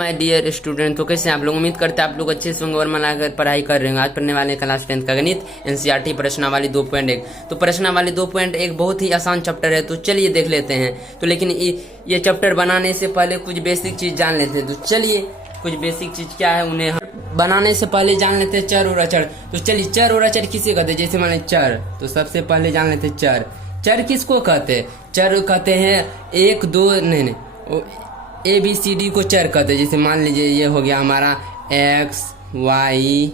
My dear student, तो कैसे आप लोग? उम्मीद करते हैं आप लोग अच्छे से होंगे और मनाकर पढ़ाई कर रहे होंगे। आज पढ़ने वाले क्लास 10 का गणित एनसीईआरटी प्रश्नावली 2.1। तो प्रश्नावली 2.1 बहुत ही आसान चैप्टर है, तो चलिए देख लेते हैं। तो लेकिन ये चैप्टर बनाने से पहले कुछ बेसिक चीज जान लेते हैं। तो चलिए कुछ बेसिक चीज क्या है उन्हें बनाने से पहले जान लेते हैं। चर और अचर। तो चलिए चर और अचर किसे कहते हैं? जैसे मान चर, तो सबसे पहले जान लेते हैं चर। चर किसको कहते हैं? चर कहते हैं 1 2 नहीं ABCD को चर कहते हैं। जैसे मान लीजिए ये हो गया हमारा x y,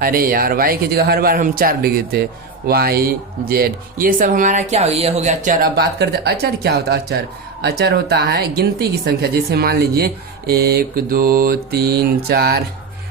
अरे यार y की जगह हर बार हम 4 लिख देते हैं, y z, ये सब हमारा क्या हो, ये हो गया चर। अब बात करते हैं अचर। क्या होता है अचर? अचर होता है गिनती की संख्या। जैसे मान लीजिए 1 2 3 4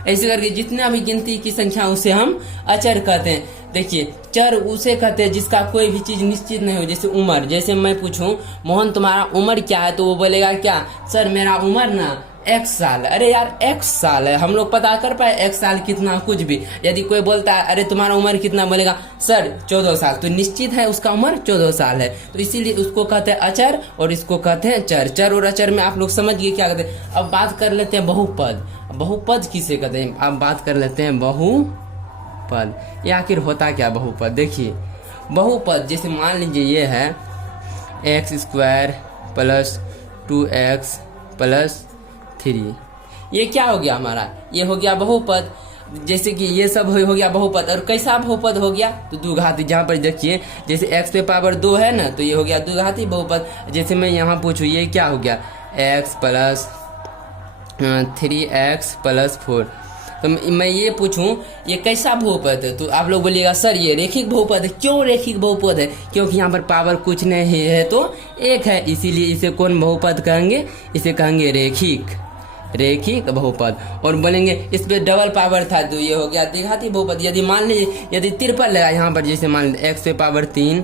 ऐसे करके जितना भी गिनती की संख्या उसे हम अचर कहते हैं। देखिए चर उसे कहते हैं जिसका कोई भी चीज निश्चित नहीं हो। जैसे उम्र, जैसे मैं पूछूं मोहन तुम्हारा उम्र क्या है, तो वो बोलेगा क्या, सर मेरा उम्र ना x साल। अरे यार x साल है, हम लोग पता कर पाए x साल कितना, कुछ भी। यदि कोई बोलता है अरे तुम्हारा उम्र कितना, बोलेगा सर 14 साल, तो निश्चित है उसका उम्र 14 साल है। तो इसीलिए उसको कहते हैं अचर और इसको कहते हैं चर। चर और अचर में आप लोग समझ गए क्या कहते हैं। अब बात कर लेते हैं बहुपद। बहुपद किसे कहते हैं? अब बात कर लेते हैं बहुपद। ये आखिर होता क्या बहुपद? देखिए बहुपद जैसे मान लीजिए ये है x² + 2x + 3, ये क्या हो गया हमारा? ये हो गया बहुपद। जैसे कि ये सब हो गया बहुपद। और कैसा बहुपद हो गया? तो द्विघाती। जहाँ पर देखिए जैसे x पे पावर 2 है ना, तो ये हो गया द्विघाती बहुपद। जैसे मैं यहाँ पूछूं ये क्या हो गया, x + 3x + 4, तो मैं ये पूछूं ये कैसा बहुपद है, तो आप लोग बोलिएगा सर ये रेखिक बहुपद है। क्यों रेखिक बहुपद है? क्योंकि यहाँ पर पावर कुछ नहीं है तो 1 है, इसीलिए इसे कौन बहुपद कहेंगे? इसे कहेंगे रेखिक बहुपद। और बोलेंगे इस पे डबल पावर था तो ये हो गया द्विघाती बहुपद। यदि मान लीजिए यदि तिरपल लगा यहाँ पर, जैसे मान लीजिए x पे पावर 3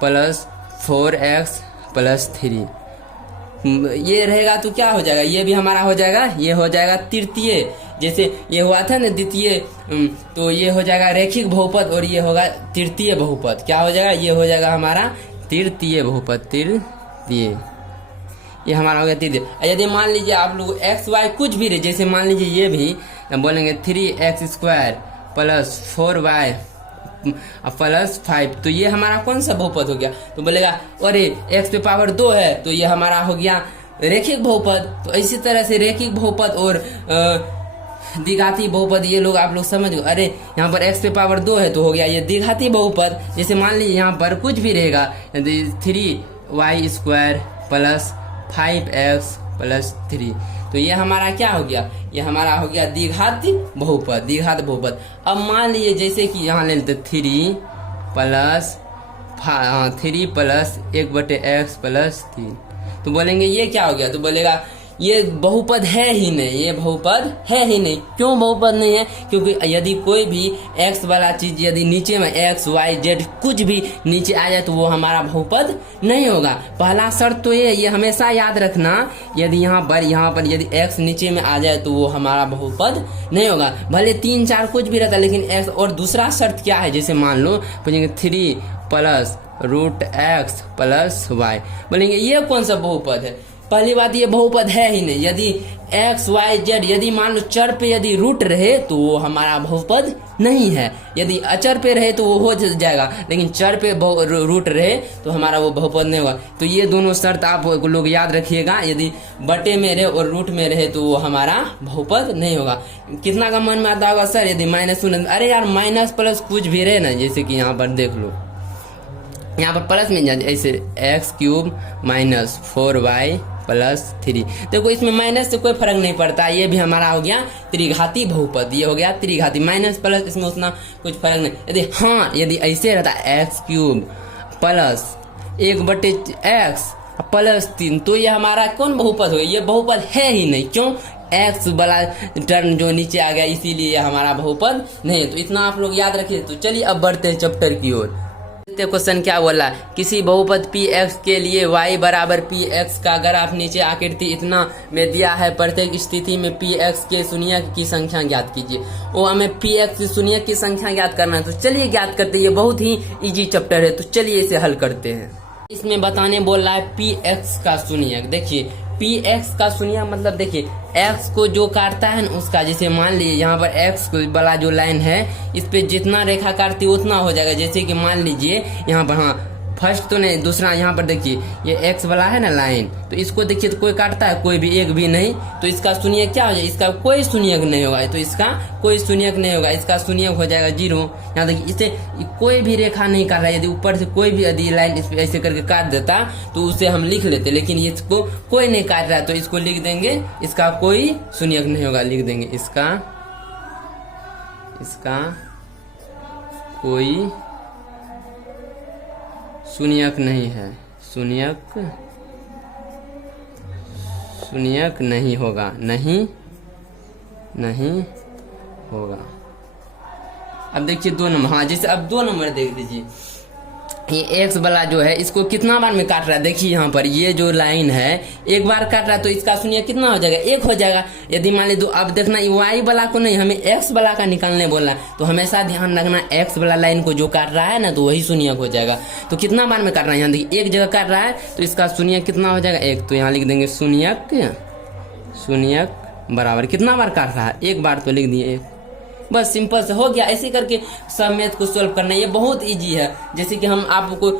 + 4x + 3, ये रहेगा तो क्या हो जाएगा? ये भी हमारा हो जाएगा, ये हो जाएगा तृतीय। जैसे ये हुआ था ना द्वितीय, तो ये हो जाएगा रेखिक बहुपद और ये होगा तृतीय बहुपद। क्या हो जाएगा? ये हो जाएगा हमारा तृतीय बहुपद। तृतीय ये हमारा हो गया तृतीय। यदि मान लीजिए आप लोग x y कुछ भी रहे, जैसे मान लीजिए ये भी बोलेंगे 3x² + 4y + 5, तो ये हमारा कौन सा बहुपद हो गया? तो बोलेगा अरे x पे पावर 2 है तो ये हमारा हो गया रेखिक बहुपद। तो इसी तरह से रेखिक बहुपद और द्विघाती बहुपद ये लोग आप लोग समझ गए। अरे यहाँ पर x पे पावर 2 है तो हो गया ये द्विघाती बहुपद। जैसे मान लीजिए यहाँ पर कुछ भी रहेगा 3y² + 5x + 3, तो ये हमारा क्या हो गया? ये हमारा हो गया द्विघाती बहुपद, द्विघात बहुपद। अब मान लीजिए जैसे कि यहाँ ले लेते 3 + 1/x + 3, तो बोलेंगे ये क्या हो गया? तो बोलेगा ये बहुपद है ही नहीं, ये बहुपद है ही नहीं। क्यों बहुपद नहीं है? क्योंकि यदि कोई भी x वाला चीज यदि नीचे में x y z कुछ भी नीचे आ जाए तो वो हमारा बहुपद नहीं होगा। पहला शर्त तो ये हमेशा याद रखना, यदि यहाँ पर यदि x नीचे में आ जाए तो वो हमारा बहुपद नहीं होगा। भले 3 4 कुछ भी रहता लेकिन x। और दूसरा शर्त क्या है? जैसे मान लो बोलेंगे 3 + √x + y, बोलेंगे ये कौन सा बहुपद है? पहली बात ये बहुपद है ही नहीं। यदि x y z यदि मान लो चर पे यदि रूट रहे तो वो हमारा बहुपद नहीं है। यदि अचर पे रहे तो वो हो जाएगा, लेकिन चर पे रूट रहे तो हमारा वो बहुपद नहीं होगा। तो ये दोनों शर्त आप लोग याद रखिएगा। यदि बटे में रहे और रूट में रहे तो वो हमारा बहुपद नहीं होगा। कितना का मन में आता होगा सर यदि -, अरे यार माइनस प्लस कुछ भी रहे ना, जैसे कि यहाँ पर देख लो, यहाँ पर प्लस में जाए ऐसे x³ - 4y + 3, देखो इसमें माइनस से कोई फर्क नहीं पड़ता। ये भी हमारा हो गया त्रिघाती बहुपद, ये हो गया त्रिघाती। माइनस प्लस इसमें उतना कुछ फर्क नहीं। यदि ऐसे रहता x³ + 1/x + 3, तो ये हमारा कौन बहुपद हो गया? ये बहुपद है ही नहीं। क्यों? x वाला टर्म जो नीचे आ गया इसीलिए हमारा बहुपद नहीं है। तो इतना आप लोग याद रखिए। तो चलिए अब बढ़ते हैं चैप्टर की ओर। क्वेश्चन क्या बोला? किसी बहुपद px के लिए y = px का ग्राफ नीचे आकृति इतना में दिया है। प्रत्येक स्थिति में px के शून्यक की संख्या ज्ञात कीजिए। वो हमें px की शून्यक की संख्या ज्ञात करना है, तो चलिए ज्ञात करते हैं। ये बहुत ही इजी चैप्टर है, तो चलिए इसे हल करते हैं। इसमें बताने बोल रहा है px का शून्यक। देखिए पी एक्स का शून्यक मतलब देखिए एक्स को जो काटता है ना उसका, जैसे मान लीजिए यहाँ पर एक्स वाला जो लाइन है इस पे जितना रेखा काटती उतना हो जाएगा। जैसे कि मान लीजिए यहाँ पर, हाँ फर्स्ट तो नहीं, दूसरा यहाँ पर देखिए ये एक्स वाला है ना लाइन, तो इसको देखिए तो कोई काटता है, कोई भी, एक भी नहीं, तो इसका शून्यक क्या हो जाएगा, इसका कोई शून्यक नहीं होगा, तो इसका कोई शून्यक नहीं होगा, इसका शून्यक हो जाएगा 0। यहाँ देखिए इसे कोई भी रेखा नहीं काट रहा है, यदि ऊपर से कोई भी यदि लाइन इस पे ऐसे करके काट देता तो उसे हम लिख लेते, लेकिन इसको कोई नहीं काट रहा है तो इसको लिख देंगे इसका कोई शून्यक नहीं होगा, लिख देंगे इसका कोई शून्यक नहीं है, शून्यक नहीं होगा, नहीं होगा। अब देखिए 2 नंबर, हाँ जैसे अब 2 नंबर देख लीजिए, ये एक्स वाला जो है इसको कितना बार में काट रहा है, देखिए यहाँ पर ये जो लाइन है एक बार काट रहा है तो इसका शून्यक कितना हो जाएगा, 1 हो जाएगा। यदि मान लीजिए अब देखना वाई वाला को नहीं, हमें एक्स वाला का निकालने बोला है, तो हमेशा ध्यान रखना एक्स वाला लाइन को जो काट रहा है ना तो वही शून्यक हो जाएगा। तो कितना बार में काट रहा है, यहाँ देखिए एक जगह काट रहा है तो इसका शून्यक कितना हो जाएगा 1, तो यहाँ लिख देंगे शून्यक बराबर कितना बार काट रहा है, 1 बार, तो लिख दिए 1। बस सिंपल से हो गया। ऐसे करके सब मैथ को सॉल्व करना, ये बहुत इजी है। जैसे कि हम आपको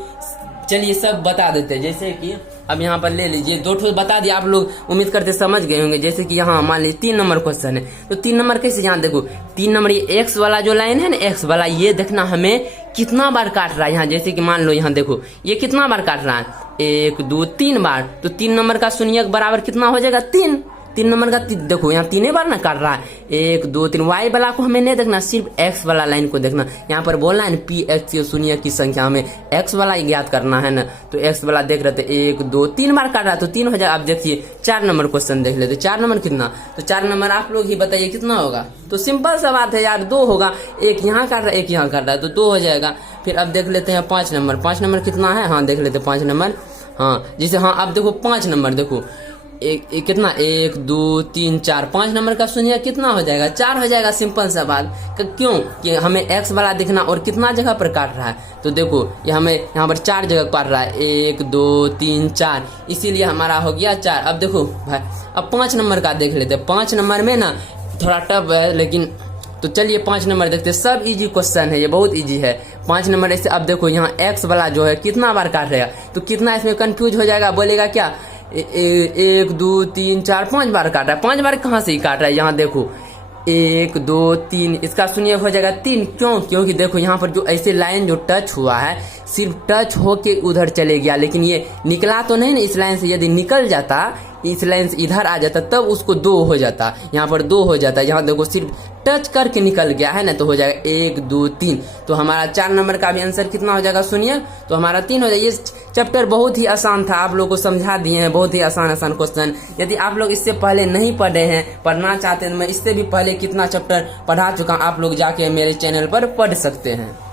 चलिए सब बता देते हैं, जैसे कि अब यहाँ पर ले लीजिए 2 ठो बता दिया, आप लोग उम्मीद करते समझ गए होंगे। जैसे कि यहाँ मान लीजिए 3 नंबर क्वेश्चन है, तो 3 नंबर कैसे, यहाँ देखो 3 नंबर ये एक्स वाला जो लाइन है ना, एक्स वाला, ये देखना हमें कितना बार काट रहा है। यहाँ जैसे कि मान लो यहाँ देखो ये कितना बार काट रहा है, 1 2 3 बार, तो 3 नंबर का शून्यक बराबर कितना हो जाएगा 3। 3 नंबर का देखो यहाँ 3 बार ना काट रहा है, 1 2 3। वाई वाला को हमें नहीं देखना, सिर्फ एक्स वाला लाइन को देखना। यहाँ पर बोलना है ना पी एक्स शून्यक की संख्या, हमें एक्स वाला ही ज्ञात करना है ना, तो एक्स वाला देख रहे थे 1 2 3 बार काट रहा है तो 3 हो जाएगा। अब देखिए 4 नंबर क्वेश्चन देख लेते, 4 नंबर कितना, तो 4 नंबर आप लोग ही बताइए कितना होगा। तो सिंपल सा बात है यार, 2 होगा, एक यहाँ काट रहा है एक यहाँ काट रहा है तो 2 हो जाएगा। फिर अब देख लेते हैं 5 नंबर, 5 नंबर कितना है, हाँ देख लेते 5 नंबर, हाँ जैसे, हाँ अब देखो 5 नंबर देखो एक कितना 1 2 3 4, 5 नंबर का शून्यक कितना हो जाएगा 4 हो जाएगा। सिंपल सा बात, क्यों कि हमें एक्स वाला देखना और कितना जगह पर काट रहा है, तो देखो ये हमें यहाँ पर 4 जगह काट रहा है, 1 2 3 4, इसीलिए हमारा हो गया 4। अब देखो भाई अब 5 नंबर का देख लेते हैं। 5 नंबर में ना थोड़ा टफ है, लेकिन तो चलिए 5 नंबर देखते हैं। सब इजी क्वेश्चन है, ये बहुत इजी है। 5 नंबर ऐसे, अब देखो यहाँ एक्स वाला जो है कितना बार काट रहेगा, तो कितना इसमें कंफ्यूज हो जाएगा, बोलेगा क्या 1 2 3 4 5 बार काट रहा है। 5 बार कहाँ से ही काट रहा है, यहाँ देखो 1 2 3, इसका शून्यक हो जाएगा 3। क्यों, क्योंकि देखो यहाँ पर जो ऐसे लाइन जो टच हुआ है सिर्फ टच होके उधर चले गया, लेकिन ये निकला तो नहीं ना इस लाइन से। यदि निकल जाता इस लाइन से इधर आ जाता तब उसको 2 हो जाता, यहाँ पर 2 हो जाता। यहाँ देखो सिर्फ टच करके निकल गया है ना, तो हो जाएगा 1 2 3। तो हमारा 4 नंबर का भी आंसर कितना हो जाएगा शून्यक, तो हमारा 3 हो जाएगा। ये चैप्टर बहुत ही आसान था, आप लोग को समझा दिए हैं, बहुत ही आसान क्वेश्चन। यदि आप लोग इससे पहले नहीं पढ़े हैं, पढ़ना चाहते हैं, मैं इससे भी पहले कितना चैप्टर पढ़ा चुका हूँ, आप लोग जाके मेरे चैनल पर पढ़ सकते हैं।